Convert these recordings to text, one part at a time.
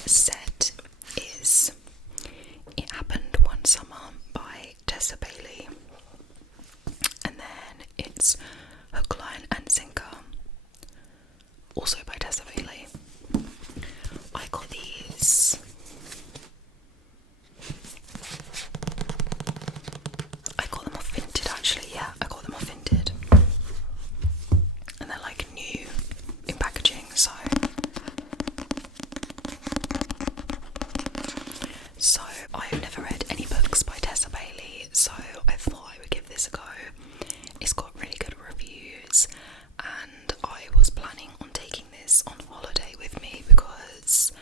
set is It Happened One Summer by Tessa Bailey, and then it's Hook, Line and Sinker, also by Tessa Bailey. I got these. I got them off Vinted actually, yeah, I got them off Vinted. And they're like new in packaging, so I've never read any books by Tessa Bailey, so I thought I would give this a go. It's got really good reviews, and I was planning on taking this on holiday with me because,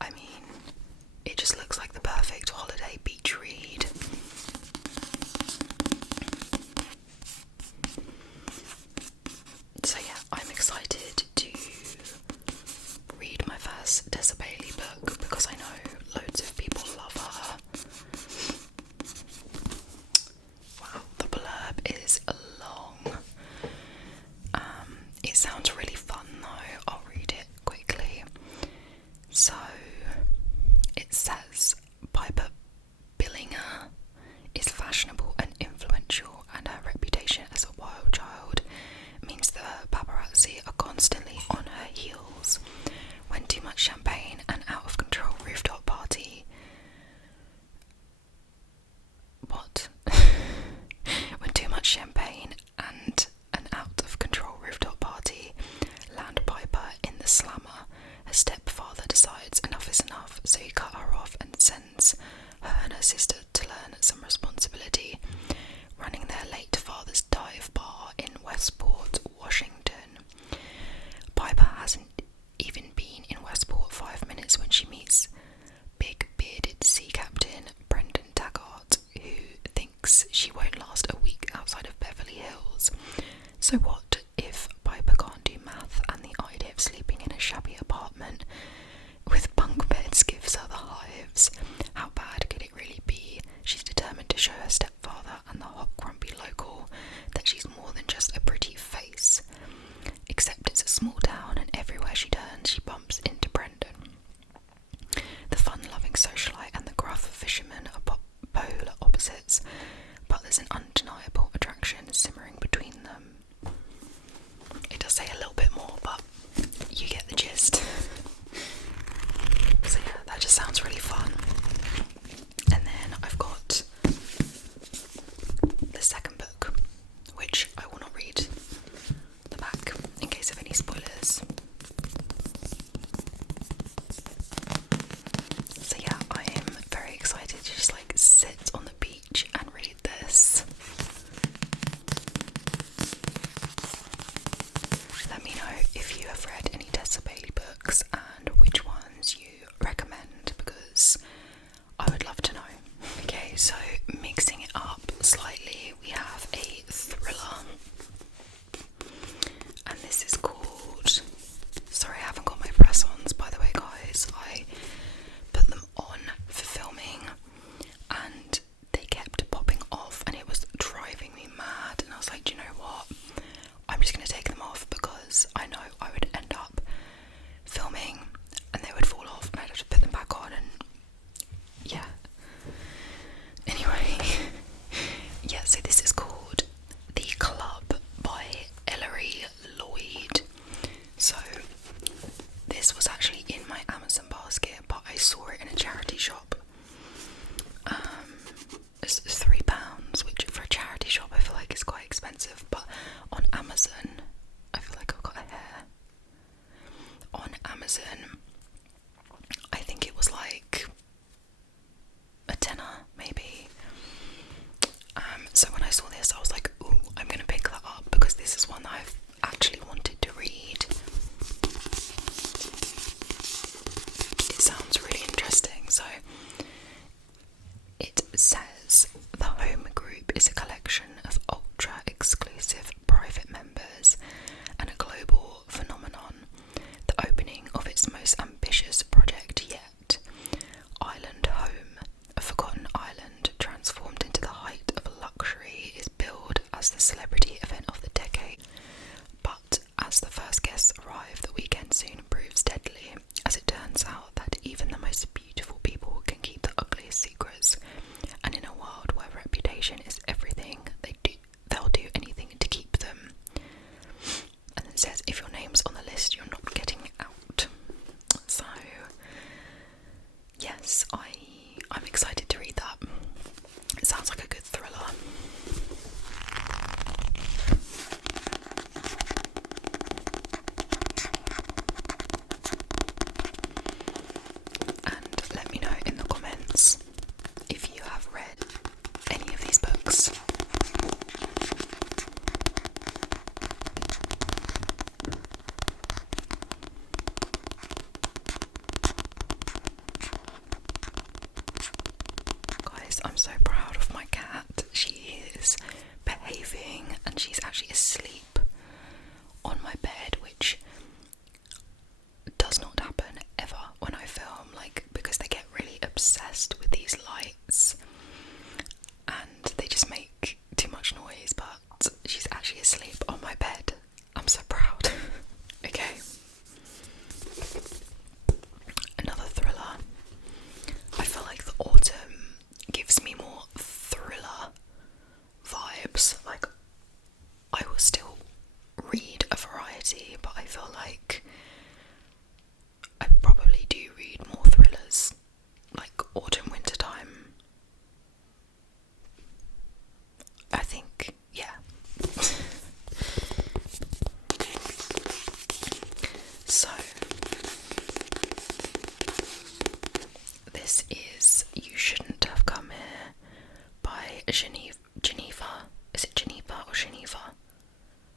I mean, it just looks like the perfect holiday beach read. So yeah, I'm excited to read my first Tessa Bailey book because I know loads of people love her. Wow, the blurb is long. It sounds really fun though. I'll read it quickly. So it says Piper Billinger is fashionable and influential, and her reputation as a wild child means that her paparazzi are constantly on her heels. When too much champagne and out of control rooftop party. What? When too much champagne and an out of control rooftop party land Piper in the slammer, her stepfather decides enough is enough, so he cut her off and sends her and her sister to learn some responsibility, running their late father's dive bar in Westport, Washington. Piper hasn't even been in Westport 5 minutes when she meets big bearded sea captain Brendan Taggart, who thinks she won't last a week outside of Beverly Hills. So what if Piper can't do math and the idea of sleeping in a shabby apartment with bunk beds gives her the hives? How bad could it really be? She's determined to show her stepfather and the hot grumpy local that she's more than just a pretty face. Except it's a small town, and everywhere she turns she bumps into Brendan. The fun-loving socialite and the gruff fisherman are polar opposites, but there's an undeniable attraction simmering between them. It does say a little bit more, but you get the gist. So yeah, that just sounds really fun. And then I've got the second book, which I will not read the back in case of any spoilers. So yeah, I am very excited to just like sit on the beach and read this. Let me know if you have read any Tessa Bailey books and which ones you recommend, because I would love to know. Okay, so mixing it up slightly, we have a thriller, and this is called, sorry I haven't got my press-ons by the way guys, I put them on for filming and they kept popping off and it was driving me mad, and I was like, do you know what, I'm just going to take them off because I know I would end up filming and they would fall off and I'd have to put them back on, and yeah. Anyway, yeah, so this is called The Club by Ellery Lloyd. So this was actually in my Amazon basket, but I saw it in a charity shop. It's £3, which for a charity shop I feel like is quite expensive, but on Amazon, I feel like I've got a hair. On Amazon, I think it was like yes, I'm excited to read that. It sounds like a good thriller. And let me know in the comments if you have read any of these books. Guys, I'm so proud of my cat. She is behaving and she's actually asleep on my bed, which does not happen ever when I film, like, because they get really obsessed with these lights and they just make too much noise. But she's actually asleep on my bed. I'm so proud. Okay, another thriller. I feel like the autumn gives me more thriller vibes. Like, I will still read a variety, but I feel like I probably do read more thrillers like autumn, winter time. I think, yeah. So, this is You Shouldn't Have Come Here by Geneva. Is it Geneva or Geneva?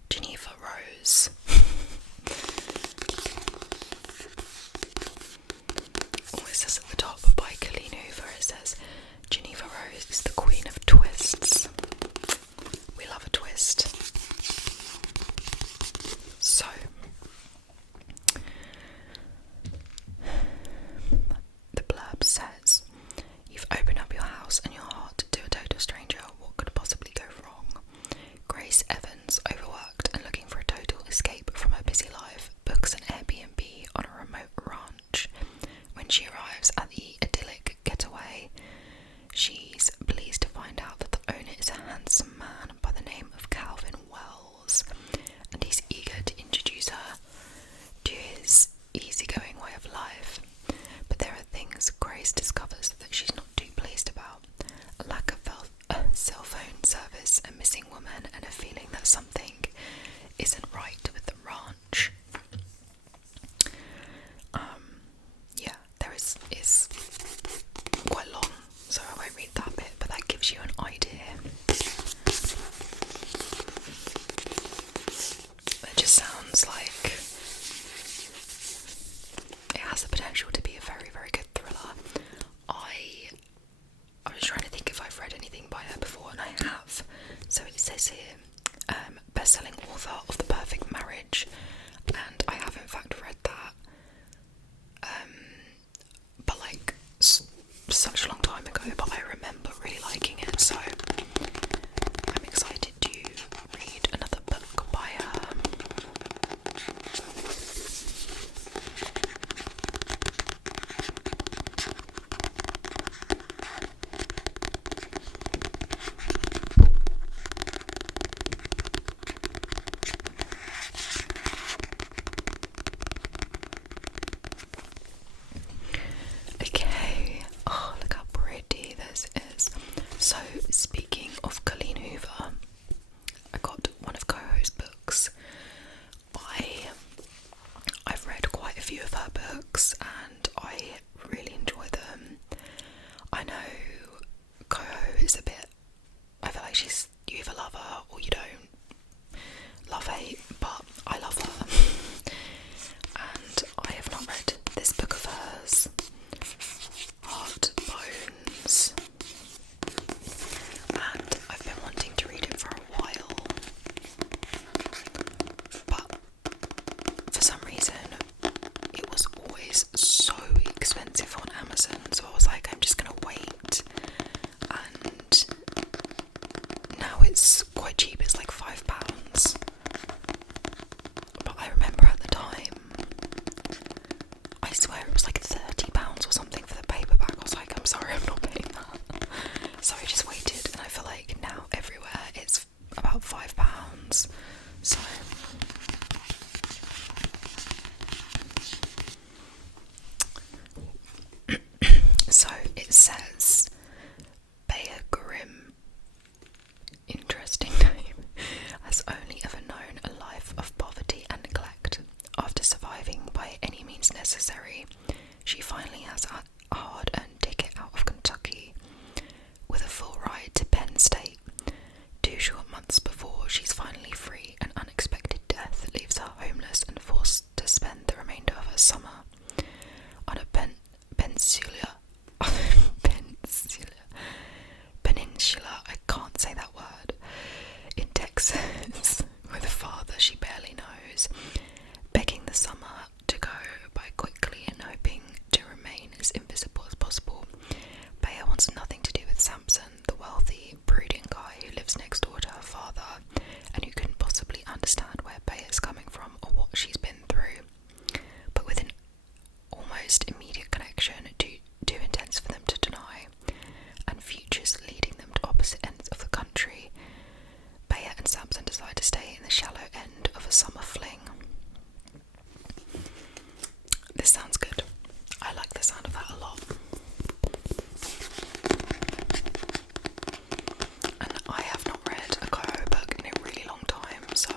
Geneva Rose. Oh, it says at the top by Colleen Hoover, it says Geneva Rose is the queen of twists. We love a twist. So, the blurb says, you've opened up your house and your heart to a total stranger. What could possibly go wrong? Grace Evans, overworked and looking for a total escape from her busy life, books an Airbnb on a remote ranch. When she arrives at the idyllic getaway, she's pleased to find out that the owner is a handsome man by the name of Calvin Wells, and he's eager to introduce her to his easygoing way of life. But there are things Grace discovers that she's not too pleased about: a lack of cell phone service, a missing woman, and a feeling that something isn't right with the ranch. Yeah, there is quite long, so I won't read that bit, but that gives you an idea. It just sounds like it has the potential to be a very, very good thriller. I was trying to think if I've read anything by her before, and I have. So it says here, best-selling author of The Perfect Marriage, and I have in fact read that, but like such a long time ago, but I remember really liking it, so I'm excited to read another book by her. Okay, oh, look how pretty this is. So, speaking of Colleen Hoover, I got one of Coho's books. I've read quite a few of her books and I really enjoy them. I know Coho is a bit, I feel like you either love her or you don't. Love-hate, but I love her. And I have not read this book of hers. So it says Bea Grimm, interesting name, has only ever known a life of poverty and neglect. After surviving by any means necessary, she finally has a hard-earned ticket out of Kentucky with a full ride to Penn State. 2 short months before she's finally free, an unexpected death leaves her homeless and forced to spend the remainder of her summer on a peninsula, I can't say that word, in Texas, with a father she barely knows, begging the summer to go by quickly and hoping to remain as invisible as possible. Bea wants nothing to do with Samson, the wealthy, brooding guy who lives next door to her father and who couldn't possibly understand where Bea is coming from or what she's been through. But with an almost immediate connection too intense for them to deny, and futures leading them to opposite ends of the country, Bea and Samson decide to stay in the shallow end of a summer fling. This sounds good. I like the sound of that a lot. And I have not read a Coho book in a really long time, so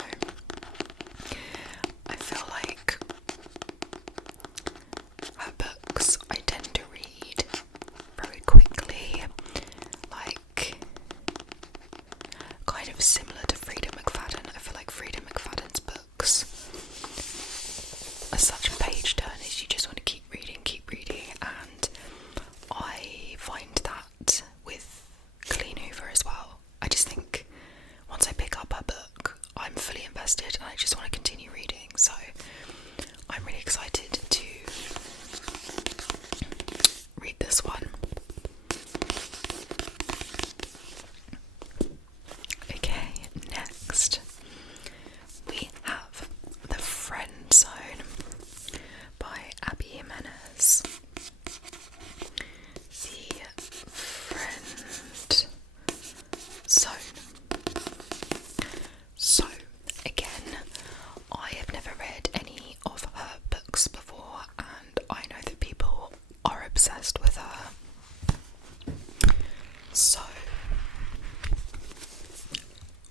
I feel like her books I tend to read very quickly, like kind of similar to Frida McFadden. I feel like Frida McFadden's books are such page turners, you just want to keep reading, and I find that with Colleen Hoover as well. I just think once I pick up her book, I'm fully invested and I just want to continue reading, so I'm really excited to read this one. Okay, next we have The Friend Zone by Abby Jimenez. The Friend Zone. So, again, I have never read any of her books before, and I know that people are obsessed with her. So,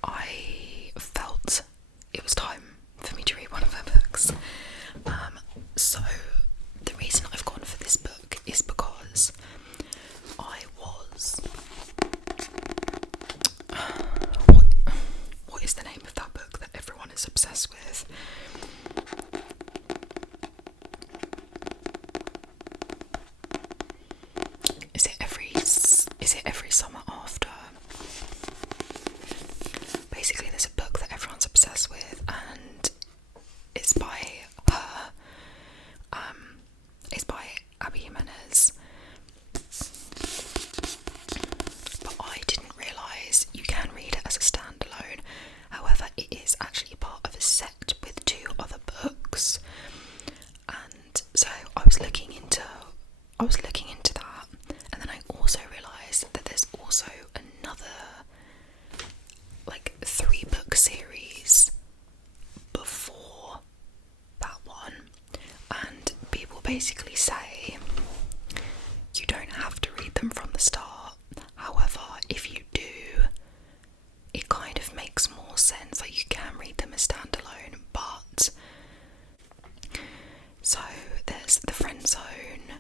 I felt it was time for me to read one of her books. So the reason I've gone for this book is because I was what is the name of that book that everyone is obsessed with? Is it every summer after? Basically, there's a book that everyone's obsessed with, and it's by her. It's by Abby Jimenez. But I didn't realise you can read it as a standalone. However, it is actually part of a set with 2 other books. And so I was looking into that, and then I also realised that there's also another 3-book series before that one, and people basically say you don't have to read them from the start. However, if you do, it kind of makes more sense. You can read them as standalone, but so there's The Friend Zone.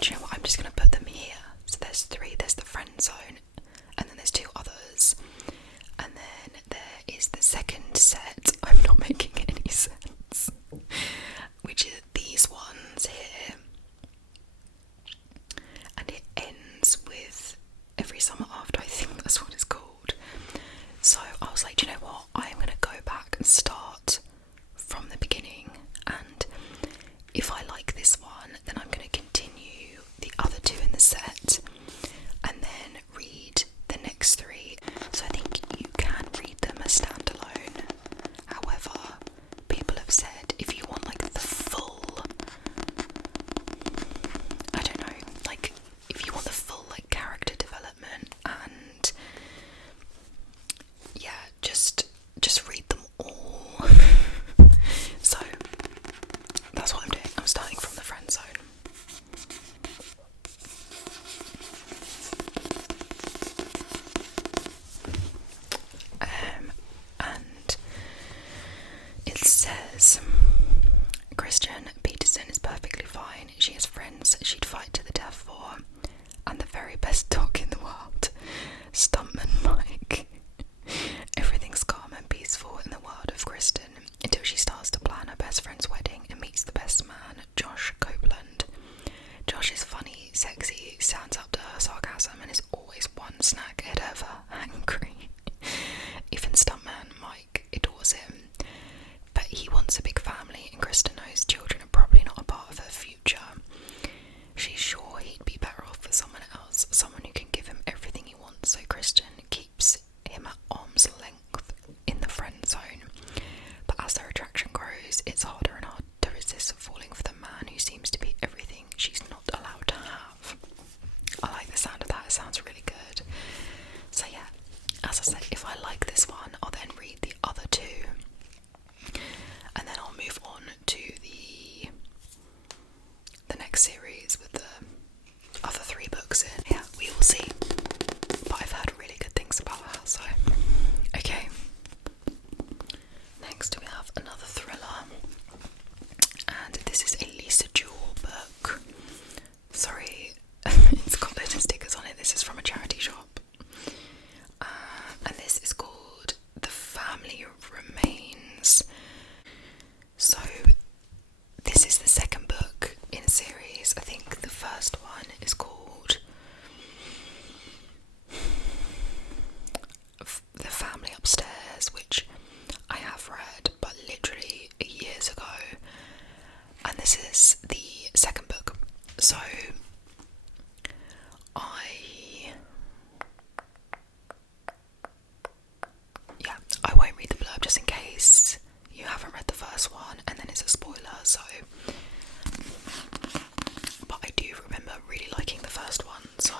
Do you know what? I'm just going to put them here. So there's 3. There's The Friend Zone, and then there's 2 others. And then there is the second set. I'm not making any sense. Which is these ones here. stands up to her sarcasm and is always one snack ahead of her, angry. Even stuntman Mike adores him, but he wants a big family, and Kristen knows children are probably not a part of her future. She's sure he'd be better off with someone else, someone who can give him everything he wants, so Kristen keeps him at arm's length in the friend zone. But as their attraction grows, it's harder and harder to resist falling for the man who seems to be everything she's not allowed to have. I like the sound of that, it sounds really good. So yeah, as I said, if I like this one, I'll then read the other two, and then I'll move on to the next series with the other 3 books in. Yeah, we will see. But I've heard really good things about her, so okay. Next we have another thriller, and this is a Lisa Jewell book. Sorry, it's got loads of stickers on it. This is from a charity shop, and this is called The Family Remains. So this is the second book in a series. I think the first one is called The Family Upstairs, which I have read, but literally years ago. And this is the second book. So I won't read the blurb just in case you haven't read the first one, and then it's a spoiler, so. But I do remember really liking the first one, so.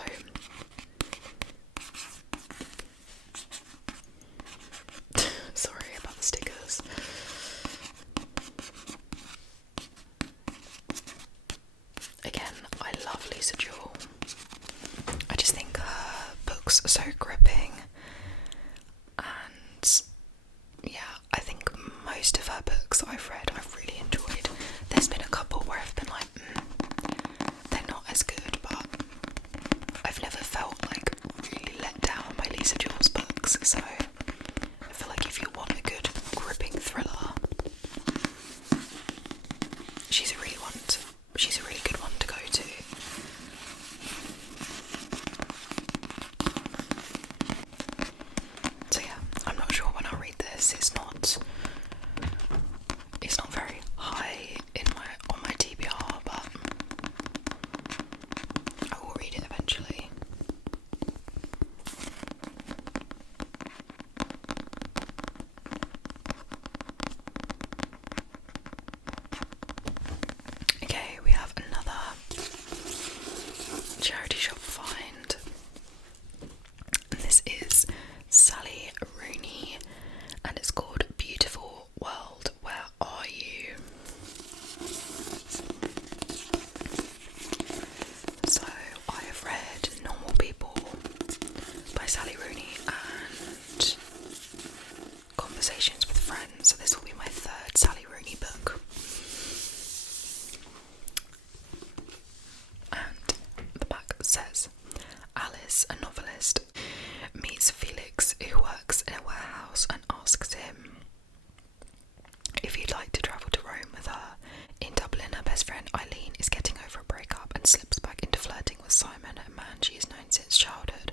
Sorry about the stickers. Again, I love Lisa Jewell. I just think her books are so gripping, and yeah, I think most of her books I've read I've really enjoyed. There's been a couple where I've been like, they're not as good, but I've never felt like really let down by Lisa Jewell's books, so I feel like if you want a good gripping thriller, she's a really good one to go to. So yeah, I'm not sure when I'll read this. It's not very high on my TBR, but I will read it eventually. Okay, we have another charity shop find, and this is Sally Rooney, and it's called Beautiful World, Where Are You? So I have read Normal People by Sally Rooney and Conversations with Friends, so this will be my third Sally Rooney book. And the back says, Alice, a novelist, meets Felix, who works in a warehouse, and asks him if he'd like to travel to Rome with her. In Dublin, her best friend Eileen is getting over a breakup and slips back into flirting with Simon, a man she has known since childhood.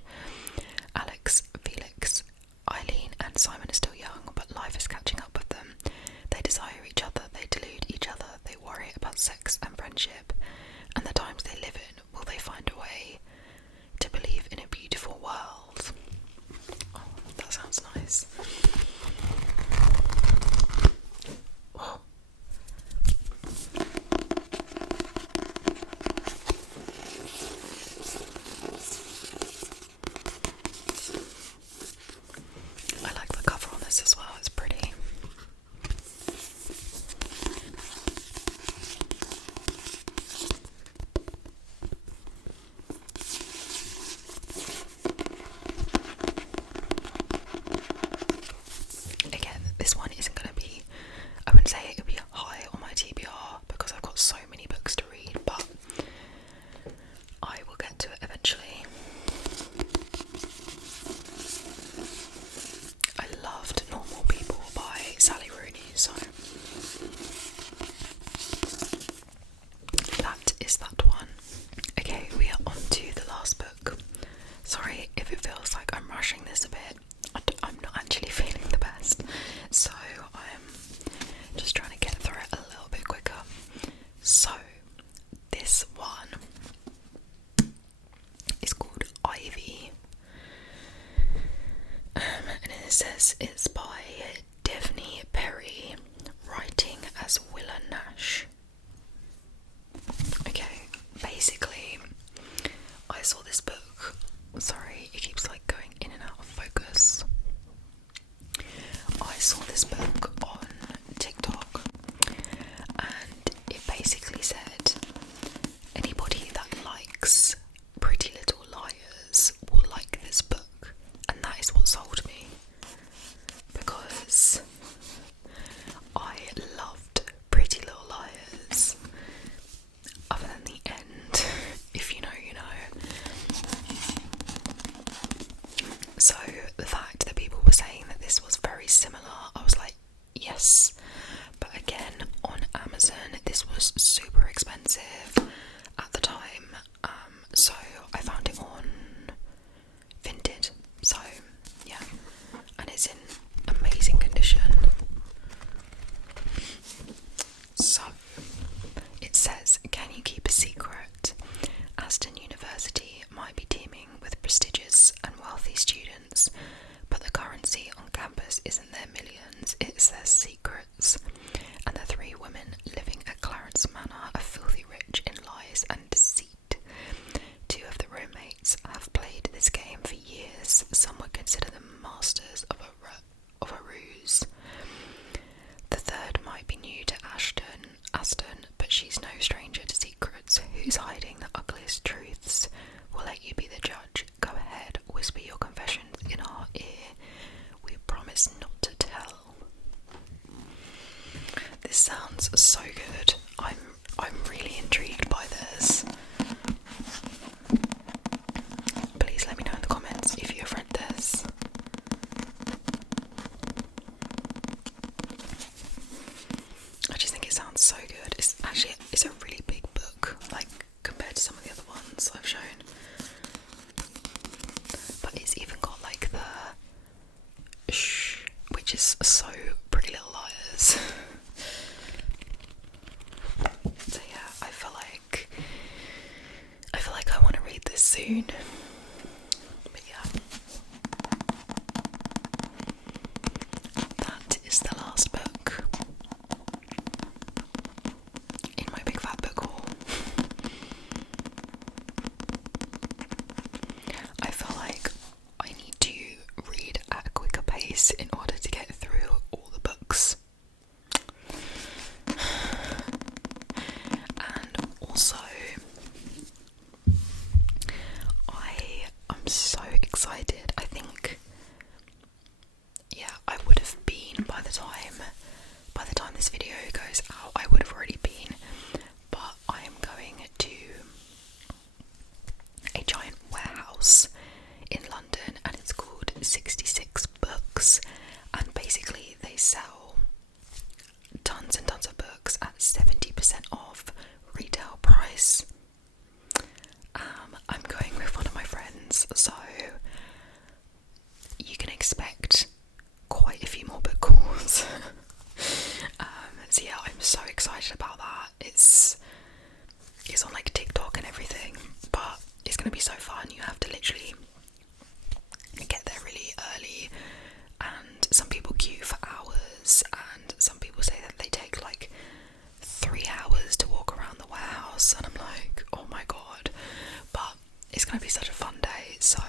Alex, Felix, Eileen and Simon are still young, but life is catching up with them. They desire each other, they delude each other, they worry about sex and friendship, and the times they live in. Will they find a way to believe in a beautiful rushing this a bit. I'm not actually feeling the best, so I'm just trying to get through it a little bit quicker. So, this one is called Ivy, and it says it's by Devney Perry, writing as Willa Nash. Okay, basically, I saw this book. Sorry, it keeps like going in and out of focus. I saw this book on TikTok, and it basically said anybody that likes Pretty Little Liars will like this book, and that is what sold me, because I loved Pretty Little Liars. Other than the end, if you know, you know. So the fact that people were saying that this was very similar, I was like, yes. But again, on Amazon, this was super expensive at the time, so I found it on Vinted. So yeah, and it's in amazing condition. So it says, can you keep a secret? Aston University might be teeming with prestigious and wealthy students, but the currency on campus isn't their millions, it's their secrets. And the three women living at Clarence Manor are filthy rich in lies and deceit. Two of the roommates have played this game for years. Some would consider them masters of a ruse. The third might be new to Aston, but she's no stranger to secrets. Who's hiding the ugliest truths? We'll let you be the judge. Go ahead, whisper your confessions in our ear. We promise not to tell. This sounds so good. I'm really intrigued by this. Please let me know in the comments if you have read this. I just think it sounds so good. It's a really big book, like compared to some of the other ones I've shown. But it's even got like the shh, which is so Pretty Little Liars. So yeah, I feel like I want to read this soon. But yeah, that is the last book in my big fat book haul. I feel like I need to read at a quicker pace in order to get through all the books. And also, I'm so excited. I think, yeah, I would have been by the time this video goes out, I would have already been, but I am going to a giant warehouse in London, and it's called 66 Books, and basically they sell tons and tons of books at 70% off retail price. I'm going with one of my friends, so you can expect quite a few more book hauls. So yeah, I'm so excited about that. It's on like TikTok and everything, but it's gonna be so fun. You have to literally get there really early, and some people queue for hours, and some people say that they take like 3 hours to walk around the warehouse, and I'm like, oh my god. But it's gonna be such a fun day, so